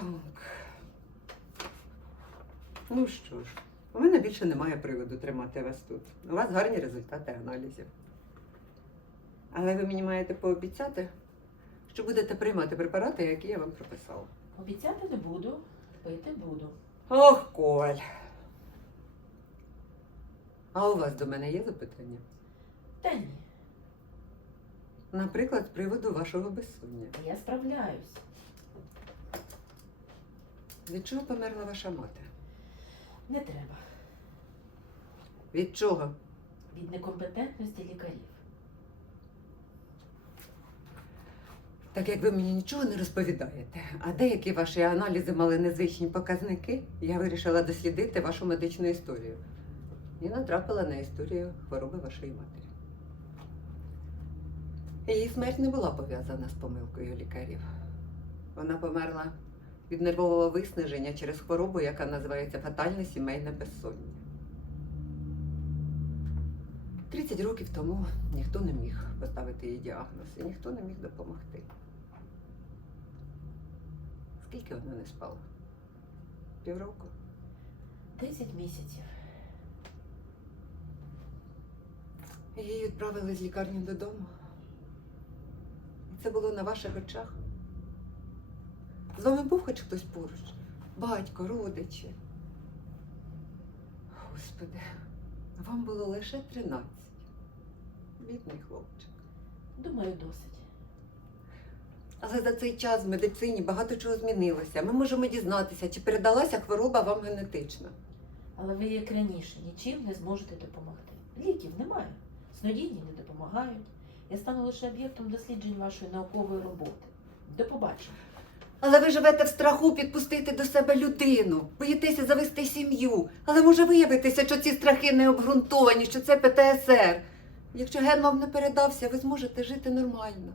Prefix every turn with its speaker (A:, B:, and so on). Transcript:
A: Так. Ну що ж, у мене більше немає приводу тримати вас тут. У вас гарні результати аналізів. Але ви мені маєте пообіцяти, що будете приймати препарати, які я вам прописала.
B: Обіцяти не буду, пити буду.
A: Ох, Коль. А у вас до мене є запитання?
B: Та ні,
A: Наприклад, з приводу вашого безсоння.
B: я справляюсь.
A: Від чого померла ваша мати?
B: Не треба.
A: Від чого?
B: Від некомпетентності лікарів.
A: Так як ви мені нічого не розповідаєте, а деякі ваші аналізи мали незвичні показники, я вирішила дослідити вашу медичну історію. І натрапила на історію хвороби вашої матері. Її смерть не була пов'язана з помилкою лікарів. Вона померла від нервового виснаження через хворобу, яка називається фатальне сімейне безсоння. 30 років тому ніхто не міг поставити їй діагноз і ніхто не міг допомогти. Скільки вона не спала? Півроку.
B: Десять місяців.
A: Її відправили з лікарні додому. І це було на ваших очах. З вами був хоч хтось поруч? Батько, родичі. Господи, вам було лише 13. Бідний хлопчик.
B: Думаю, досить.
A: Але за цей час в медицині багато чого змінилося. Ми можемо дізнатися, чи передалася хвороба вам генетично.
B: Але ви, як раніше, нічим не зможете допомогти. Ліків немає. Снодійні не допомагають. Я стану лише об'єктом досліджень вашої наукової роботи. До побачення.
A: Але ви живете в страху підпустити до себе людину, боїтеся завести сім'ю. Але може виявитися, що ці страхи не обґрунтовані, що це ПТСР. Якщо ген вам не передався, ви зможете жити нормально.